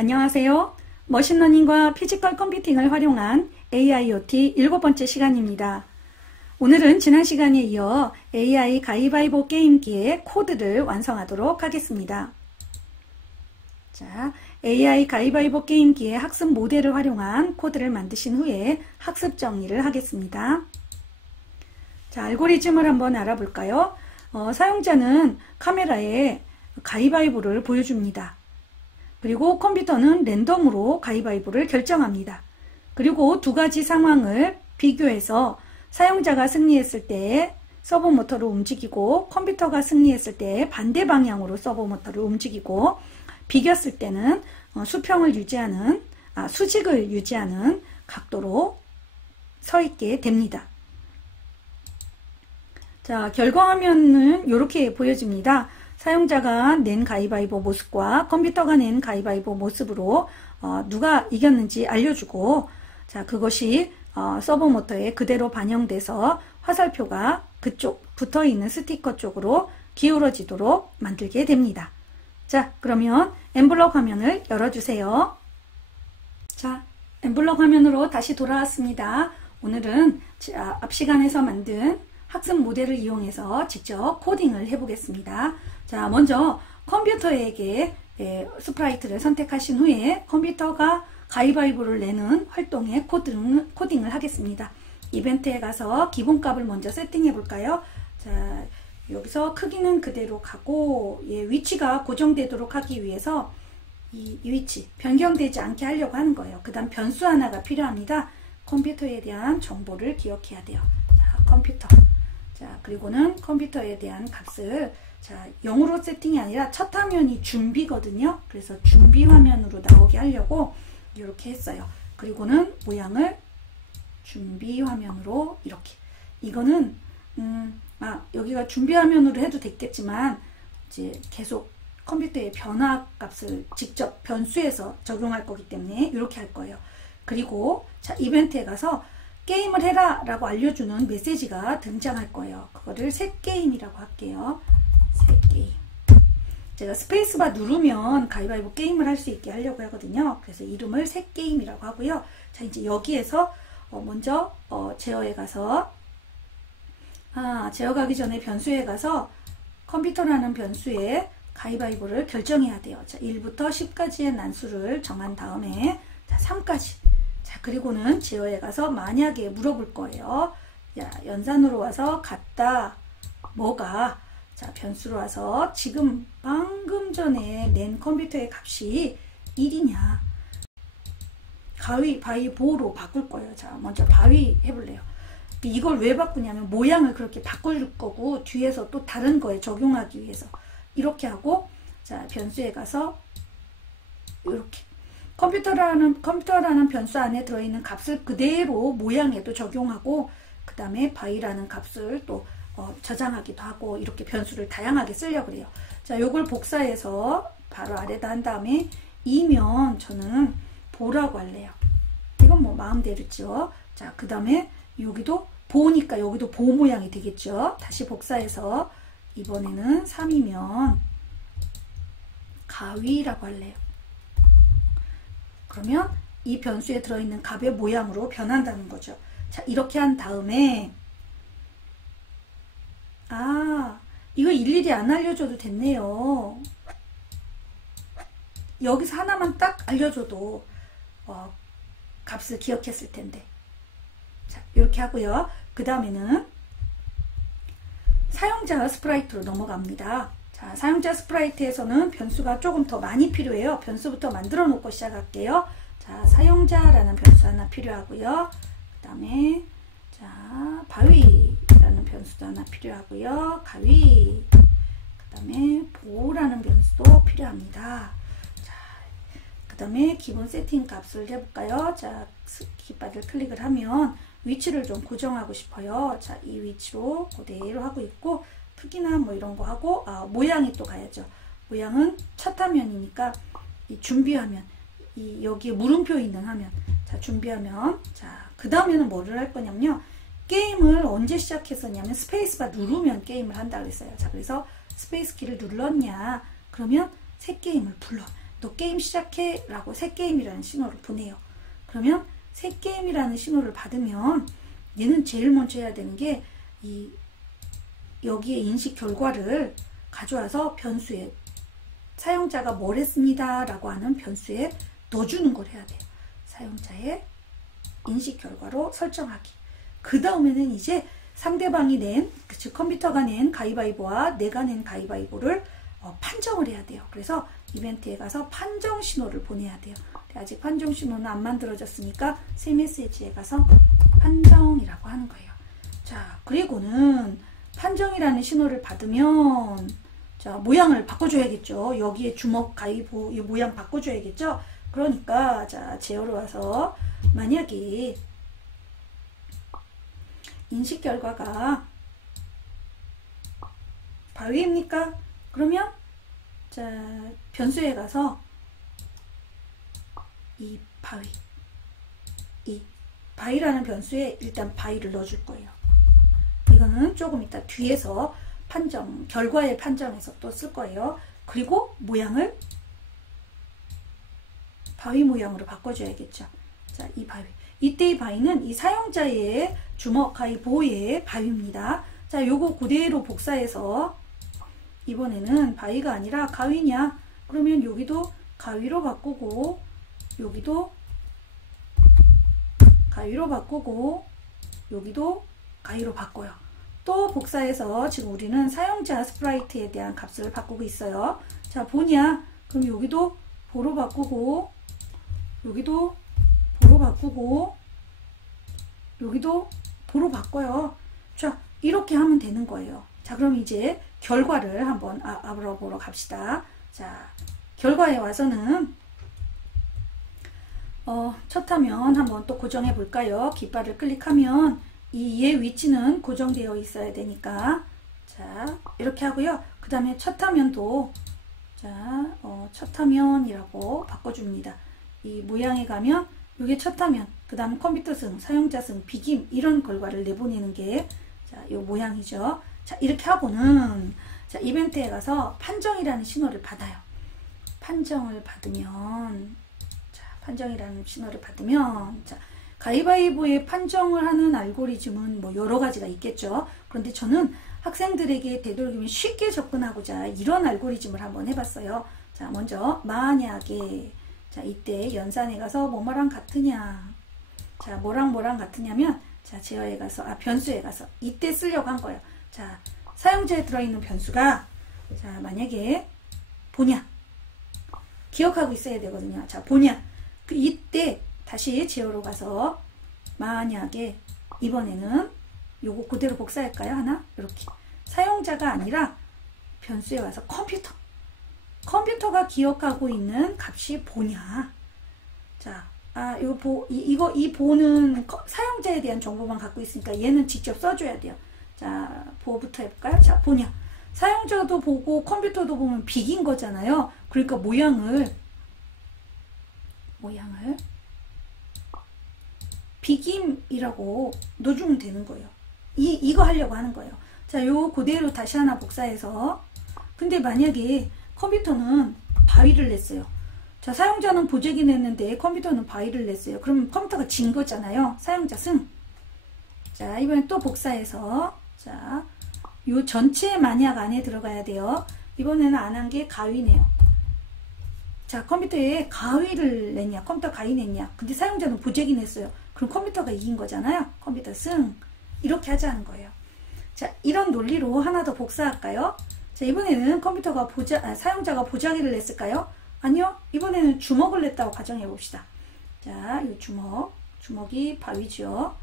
안녕하세요. 머신러닝과 피지컬 컴퓨팅을 활용한 AIoT 7번째 시간입니다. 오늘은 지난 시간에 이어 AI 가위바위보 게임기의 코드를 완성하도록 하겠습니다. 자, AI 가위바위보 게임기의 학습 모델을 활용한 코드를 만드신 후에 학습 정리를 하겠습니다. 자, 알고리즘을 한번 알아볼까요? 사용자는 카메라에 가위바위보를 보여줍니다. 그리고 컴퓨터는 랜덤으로 가위바위보를 결정합니다. 그리고 두 가지 상황을 비교해서 사용자가 승리했을 때 서버 모터를 움직이고 컴퓨터가 승리했을 때 반대 방향으로 서버 모터를 움직이고 비겼을 때는 수직을 유지하는 각도로 서 있게 됩니다. 자, 결과 화면은 이렇게 보여집니다. 사용자가 낸 가위바위보 모습과 컴퓨터가 낸 가위바위보 모습으로 누가 이겼는지 알려주고, 자, 그것이 서버 모터에 그대로 반영돼서 화살표가 그쪽 붙어있는 스티커 쪽으로 기울어지도록 만들게 됩니다. 자, 그러면 엠블럭 화면을 열어주세요. 자, 엠블럭 화면으로 다시 돌아왔습니다. 오늘은 앞 시간에서 만든 학습 모델을 이용해서 직접 코딩을 해보겠습니다. 자, 먼저 컴퓨터에게 스프라이트를 선택하신 후에 컴퓨터가 가위바위보를 내는 활동의 코딩을 하겠습니다. 이벤트에 가서 기본값을 먼저 세팅해 볼까요? 자, 여기서 크기는 그대로 가고 위치가 고정되도록 하기 위해서 이 위치 변경되지 않게 하려고 하는 거예요. 그 다음 변수 하나가 필요합니다. 컴퓨터에 대한 정보를 기억해야 돼요. 자, 컴퓨터. 자, 그리고는 컴퓨터에 대한 값을 0으로 세팅이 아니라 첫 화면이 준비거든요. 그래서 준비 화면으로 나오게 하려고 이렇게 했어요. 그리고는 모양을 준비 화면으로 이렇게. 이거는 여기가 준비 화면으로 해도 됐겠지만 이제 계속 컴퓨터의 변화 값을 직접 변수에서 적용할 거기 때문에 이렇게 할 거예요. 그리고 자, 이벤트에 가서 게임을 해라 라고 알려주는 메시지가 등장할 거예요. 그거를 새 게임이라고 할게요. 새 게임. 제가 스페이스바 누르면 가위바위보 게임을 할 수 있게 하려고 하거든요. 그래서 이름을 새 게임이라고 하고요. 자, 이제 여기에서 먼저 제어에 가서 제어 가기 전에 변수에 가서 컴퓨터라는 변수에 가위바위보를 결정해야 돼요. 자, 1부터 10까지의 난수를 정한 다음에 자, 3까지. 자, 그리고는 제어에 가서 만약에 물어볼 거예요. 야, 연산으로 와서 같다. 뭐가? 자, 변수로 와서 지금 방금 전에 낸 컴퓨터의 값이 1이냐. 가위바위보로 바꿀 거예요. 자, 먼저 바위 해볼래요. 이걸 왜 바꾸냐면 모양을 그렇게 바꿀 거고 뒤에서 또 다른 거에 적용하기 위해서 이렇게 하고 자, 변수에 가서 이렇게 컴퓨터라는 변수 안에 들어있는 값을 그대로 모양에도 적용하고 그 다음에 바위라는 값을 또 저장하기도 하고 이렇게 변수를 다양하게 쓰려고 그래요. 자, 요걸 복사해서 바로 아래다 한 다음에 이면 저는 보라고 할래요. 이건 뭐 마음대로죠. 자, 그 다음에 여기도 보니까 여기도 보 모양이 되겠죠. 다시 복사해서 이번에는 3이면 가위라고 할래요. 그러면 이 변수에 들어있는 값의 모양으로 변한다는 거죠. 자, 이렇게 한 다음에 이거 일일이 안 알려줘도 됐네요. 여기서 하나만 딱 알려줘도 값을 기억했을 텐데. 자, 이렇게 하고요. 그 다음에는 사용자 스프라이트로 넘어갑니다. 자, 사용자 스프라이트에서는 변수가 조금 더 많이 필요해요. 변수부터 만들어 놓고 시작할게요. 자, 사용자라는 변수 하나 필요하고요. 그 다음에 자, 바위라는 변수도 하나 필요하고요. 가위. 그 다음에 보라는 변수도 필요합니다. 자, 그 다음에 기본 세팅 값을 해볼까요? 자, 깃발을 클릭을 하면 위치를 좀 고정하고 싶어요. 자, 이 위치로 그대로 하고 있고 크기나 뭐 이런 거 하고 모양이 또 가야죠. 모양은 첫 화면이니까 이 준비화면 여기에 물음표 있는 화면. 자, 준비화면. 자, 그 다음에는 뭐를 할 거냐면요. 게임을 언제 시작했었냐면 스페이스바 누르면 게임을 한다 그랬어요. 자, 그래서 스페이스 키를 눌렀냐 그러면 새 게임을 불러. 너 게임 시작해 라고 새 게임이라는 신호를 보내요. 그러면 새 게임이라는 신호를 받으면 얘는 제일 먼저 해야 되는 게 여기에 인식 결과를 가져와서 변수에 사용자가 뭘 했습니다 라고 하는 변수에 넣어주는 걸 해야 돼요. 사용자의 인식 결과로 설정하기. 그 다음에는 이제 상대방이 낸, 즉 컴퓨터가 낸 가위바위보와 내가 낸 가위바위보를 판정을 해야 돼요. 그래서 이벤트에 가서 판정 신호를 보내야 돼요. 아직 판정 신호는 안 만들어졌으니까 새 메시지에 가서 판정이라고 하는 거예요. 자, 그리고는 판정이라는 신호를 받으면 자, 모양을 바꿔줘야겠죠. 여기에 주먹, 가위보 이 모양 바꿔줘야겠죠. 그러니까 자, 제어로 와서 만약에 인식 결과가 바위입니까? 그러면 자, 변수에 가서 이 바위라는 변수에 일단 바위를 넣어줄 거예요. 이거는 조금 이따 뒤에서 판정, 결과의 판정에서 또 쓸 거예요. 그리고 모양을 바위 모양으로 바꿔줘야겠죠. 자, 이 바위. 이때 이 바위는 이 사용자의 주먹, 가위, 보의 바위입니다. 자, 요거 그대로 복사해서 이번에는 바위가 아니라 가위냐? 그러면 여기도 가위로 바꾸고 여기도 가위로 바꾸고 여기도 가위로 바꿔요. 또 복사해서 지금 우리는 사용자 스프라이트에 대한 값을 바꾸고 있어요. 자, 보냐? 그럼 여기도 보로 바꾸고 여기도 보로 바꾸고 여기도 보로 바꿔요. 자, 이렇게 하면 되는 거예요. 자, 그럼 이제 결과를 한번 알아보러 갑시다. 자, 결과에 와서는 첫 화면 한번 또 고정해 볼까요? 깃발을 클릭하면 얘 위치는 고정되어 있어야 되니까 자, 이렇게 하고요. 그 다음에 첫 화면도 자, 첫 화면이라고 바꿔줍니다. 이 모양에 가면 이게 첫 화면, 그 다음 컴퓨터 승, 사용자 승, 비김 이런 결과를 내보내는 게 자, 요 모양이죠. 자, 이렇게 하고는 자, 이벤트에 가서 판정이라는 신호를 받아요. 판정을 받으면 자, 판정이라는 신호를 받으면 자, 가위바위보에 판정을 하는 알고리즘은 뭐 여러 가지가 있겠죠. 그런데 저는 학생들에게 되도록이면 쉽게 접근하고자 이런 알고리즘을 한번 해봤어요. 자, 먼저 만약에 자, 이때 연산에 가서 뭐뭐랑 같으냐. 자, 뭐랑 같으냐면 자, 제어에 가서 변수에 가서 이때 쓰려고 한 거예요. 자, 사용자에 들어있는 변수가 자, 만약에 보냐. 기억하고 있어야 되거든요. 자, 보냐. 그 이때 다시 제어로 가서 만약에 이번에는 요거 그대로 복사할까요? 하나? 이렇게. 사용자가 아니라 변수에 와서 컴퓨터가 기억하고 있는 값이 보냐. 자, 이 보는 사용자에 대한 정보만 갖고 있으니까 얘는 직접 써줘야 돼요. 자, 보부터 해볼까요? 자, 보냐. 사용자도 보고 컴퓨터도 보면 비긴 거잖아요. 그러니까 모양을 비김이라고 넣어주면 되는 거예요. 이거 하려고 하는 거예요. 자, 요 그대로 다시 하나 복사해서 근데 만약에 컴퓨터는 바위를 냈어요. 자, 사용자는 보재기 냈는데 컴퓨터는 바위를 냈어요. 그럼 컴퓨터가 진 거잖아요. 사용자 승. 자, 이번엔 또 복사해서 자, 요 전체 만약 안에 들어가야 돼요. 이번에는 안 한 게 가위네요. 자, 컴퓨터에 가위를 냈냐, 컴퓨터 가위 냈냐. 근데 사용자는 보재기 냈어요. 그럼 컴퓨터가 이긴 거잖아요. 컴퓨터 승. 이렇게 하자는 거예요. 자, 이런 논리로 하나 더 복사할까요? 자, 이번에는 사용자가 보자기를 냈을까요? 아니요. 이번에는 주먹을 냈다고 가정해 봅시다. 자, 이 주먹이 바위죠.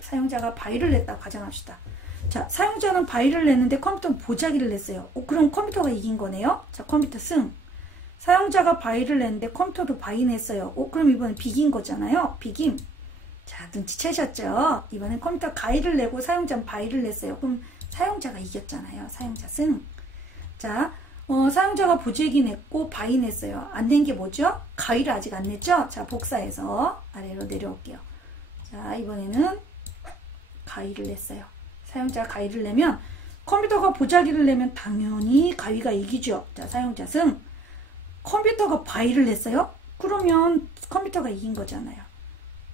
사용자가 바위를 냈다고 가정합시다. 자, 사용자는 바위를 냈는데 컴퓨터는 보자기를 냈어요. 그럼 컴퓨터가 이긴 거네요. 자, 컴퓨터 승. 사용자가 바위를 냈는데 컴퓨터도 바위 냈어요. 그럼 이번엔 비긴 거잖아요. 비김. 자, 눈치채셨죠? 이번엔 컴퓨터 가위를 내고 사용자는 바위를 냈어요. 그럼 사용자가 이겼잖아요. 사용자 승. 자, 사용자가 보재기 냈고 바위 냈어요. 안 낸 게 뭐죠? 가위를 아직 안 냈죠? 자, 복사해서 아래로 내려올게요. 자, 이번에는 가위를 냈어요. 사용자가 가위를 내면 컴퓨터가 보자기를 내면 당연히 가위가 이기죠. 자, 사용자 승. 컴퓨터가 바이를 냈어요? 그러면 컴퓨터가 이긴 거잖아요.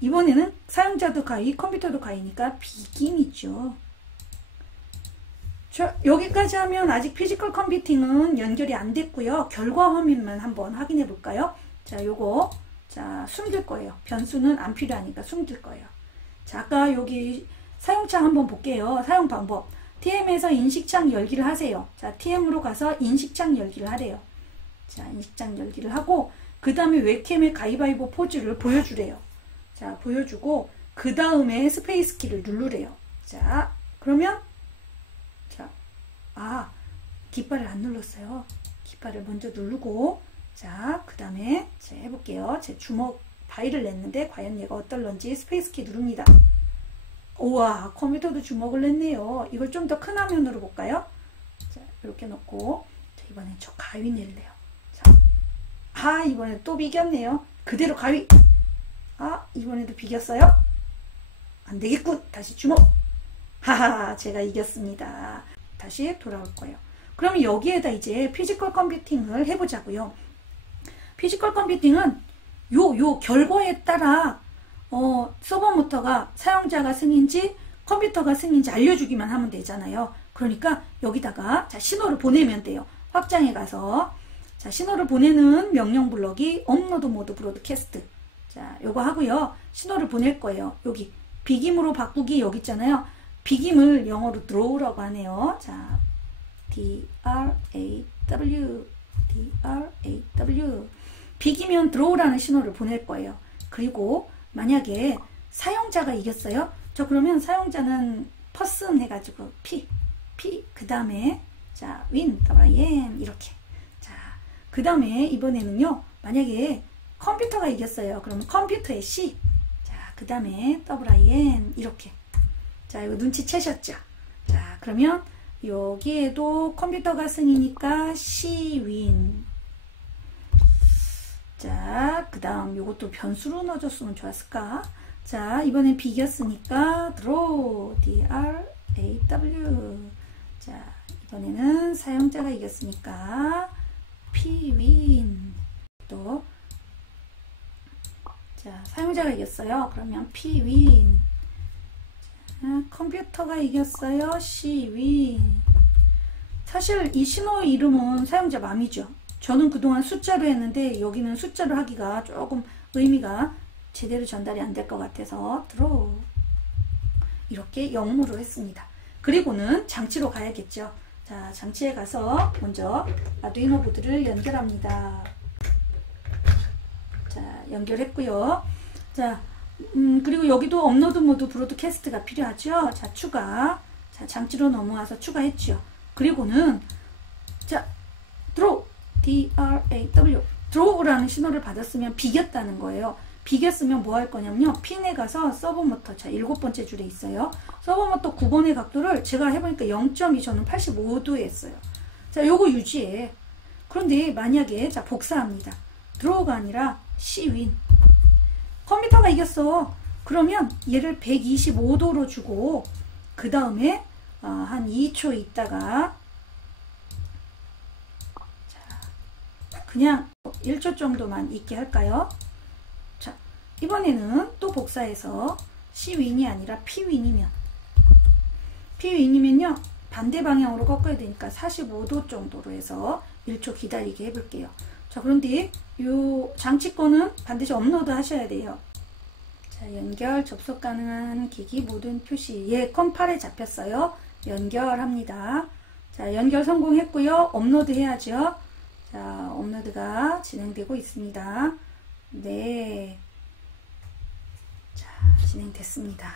이번에는 사용자도 가위, 컴퓨터도 가위니까 비김이죠. 자, 여기까지 하면 아직 피지컬 컴퓨팅은 연결이 안 됐고요. 결과 화면만 한번 확인해 볼까요? 자, 요거 자, 숨길 거예요. 변수는 안 필요하니까 숨길 거예요. 자, 아까 여기 사용창 한번 볼게요. 사용 방법. TM에서 인식창 열기를 하세요. 자, TM으로 가서 인식창 열기를 하래요. 자, 인식창 열기를 하고 그 다음에 웹캠의 가위바위보 포즈를 보여주래요. 자, 보여주고 그 다음에 스페이스 키를 누르래요. 자, 그러면 자, 깃발을 안 눌렀어요. 깃발을 먼저 누르고 자, 그 다음에 제가 해볼게요. 제 주먹 바위를 냈는데 과연 얘가 어떨런지 스페이스 키 누릅니다. 우와, 컴퓨터도 주먹을 냈네요. 이걸 좀 더 큰 화면으로 볼까요? 자, 이렇게 놓고 자, 이번엔 저 가위 낼래요. 자, 이번에 또 비겼네요. 그대로 가위. 이번에도 비겼어요. 안 되겠군. 다시 주먹. 하하, 제가 이겼습니다. 다시 돌아올 거예요. 그럼 여기에다 이제 피지컬 컴퓨팅을 해보자고요. 피지컬 컴퓨팅은 요 결과에 따라 서버 모터가 사용자가 승인지 컴퓨터가 승인지 알려주기만 하면 되잖아요. 그러니까 여기다가 자, 신호를 보내면 돼요. 확장에 가서 자, 신호를 보내는 명령 블럭이 업로드 모드 브로드캐스트. 자, 요거 하고요. 신호를 보낼 거예요. 여기 비김으로 바꾸기 여기 있잖아요. 비김을 영어로 draw라고 하네요. 자, D-R-A-W 비기면 draw라는 신호를 보낼 거예요. 그리고 만약에 사용자가 이겼어요. 그러면 사용자는 person 해가지고 P 그 다음에 자, win WIN 이렇게. 자, 그 다음에 이번에는요. 만약에 컴퓨터가 이겼어요. 그러면 컴퓨터의 C. 자, 그 다음에 WIN 이렇게. 자, 이거 눈치채셨죠? 자, 그러면 여기에도 컴퓨터가 승이니까 C win. 자, 그 다음 요것도 변수로 넣어줬으면 좋았을까? 자, 이번엔 비겼으니까 draw D-R-A-W. 자, 이번에는 사용자가 이겼으니까 P win. 또 자, 사용자가 이겼어요. 그러면 P win. 자, 컴퓨터가 이겼어요. C win. 사실 이 신호 이름은 사용자 맘이죠. 저는 그동안 숫자로 했는데 여기는 숫자로 하기가 조금 의미가 제대로 전달이 안 될 것 같아서 draw 이렇게 영무로 했습니다. 그리고는 장치로 가야겠죠. 자, 장치에 가서 먼저 아두이노 보드를 연결합니다. 자, 연결했고요. 자, 그리고 여기도 업로드 모드 브로드캐스트가 필요하죠. 자, 추가. 자, 장치로 넘어와서 추가했죠. 그리고는 자, draw D-R-A-W draw라는 신호를 받았으면 비겼다는 거예요. 비겼으면 뭐 할 거냐면요. 핀에 가서 서버 모터 자, 7번째 줄에 있어요. 서버 모터 9번의 각도를 제가 해보니까 0.2 저는 85도에 했어요. 자, 요거 유지해. 그런데 만약에 자, 복사합니다. draw가 아니라 C win. 컴퓨터가 이겼어. 그러면 얘를 125도로 주고 그 다음에 한 2초 있다가 그냥 1초 정도만 있게 할까요? 자, 이번에는 또 복사해서 C윈이 아니라 P윈이면요 반대 방향으로 꺾어야 되니까 45도 정도로 해서 1초 기다리게 해볼게요. 자, 그런데 요 장치 거는 반드시 업로드 하셔야 돼요. 자, 연결 접속 가능한 기기 모든 표시. 예, 컴8에 잡혔어요. 연결합니다. 자, 연결 성공했고요. 업로드 해야죠. 자, 업로드가 진행되고 있습니다. 네. 자, 진행됐습니다.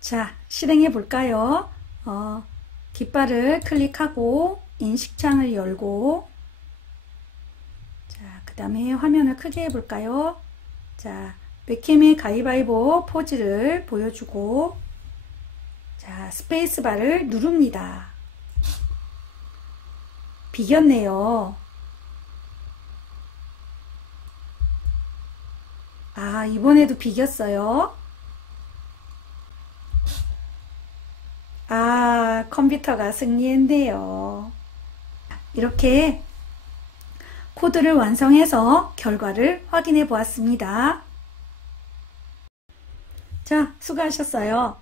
자, 실행해 볼까요? 깃발을 클릭하고 인식창을 열고 자, 그 다음에 화면을 크게 해 볼까요? 자, 웹캠의 가위바위보 포즈를 보여주고 자, 스페이스바를 누릅니다. 비겼네요. 이번에도 비겼어요. 컴퓨터가 승리했네요. 이렇게 코드를 완성해서 결과를 확인해 보았습니다. 자, 수고하셨어요.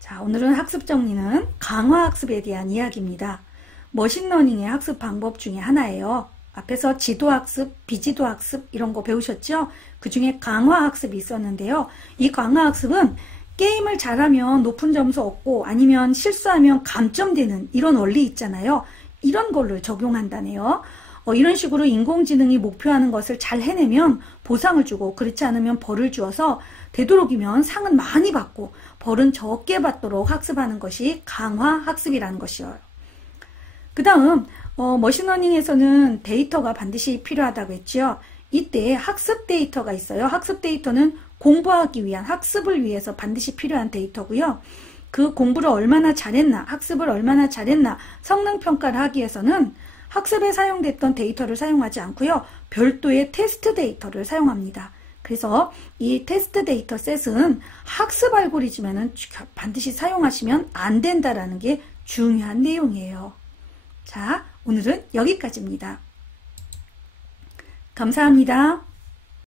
자, 오늘은 학습 정리는 강화학습에 대한 이야기입니다. 머신러닝의 학습 방법 중에 하나예요. 앞에서 지도학습, 비지도학습 이런 거 배우셨죠? 그 중에 강화학습이 있었는데요. 이 강화학습은 게임을 잘하면 높은 점수 얻고 아니면 실수하면 감점되는 이런 원리 있잖아요. 이런 걸로 적용한다네요. 이런 식으로 인공지능이 목표하는 것을 잘 해내면 보상을 주고 그렇지 않으면 벌을 주어서 되도록이면 상은 많이 받고 벌은 적게 받도록 학습하는 것이 강화학습이라는 것이에요. 그 다음 머신러닝에서는 데이터가 반드시 필요하다고 했죠. 이때 학습 데이터가 있어요. 학습 데이터는 공부하기 위한 학습을 위해서 반드시 필요한 데이터고요. 그 공부를 얼마나 잘했나, 학습을 얼마나 잘했나 성능평가를 하기 위해서는 학습에 사용됐던 데이터를 사용하지 않고요. 별도의 테스트 데이터를 사용합니다. 그래서 이 테스트 데이터 셋은 학습 알고리즘에는 반드시 사용하시면 안 된다라는 게 중요한 내용이에요. 자, 오늘은 여기까지입니다. 감사합니다.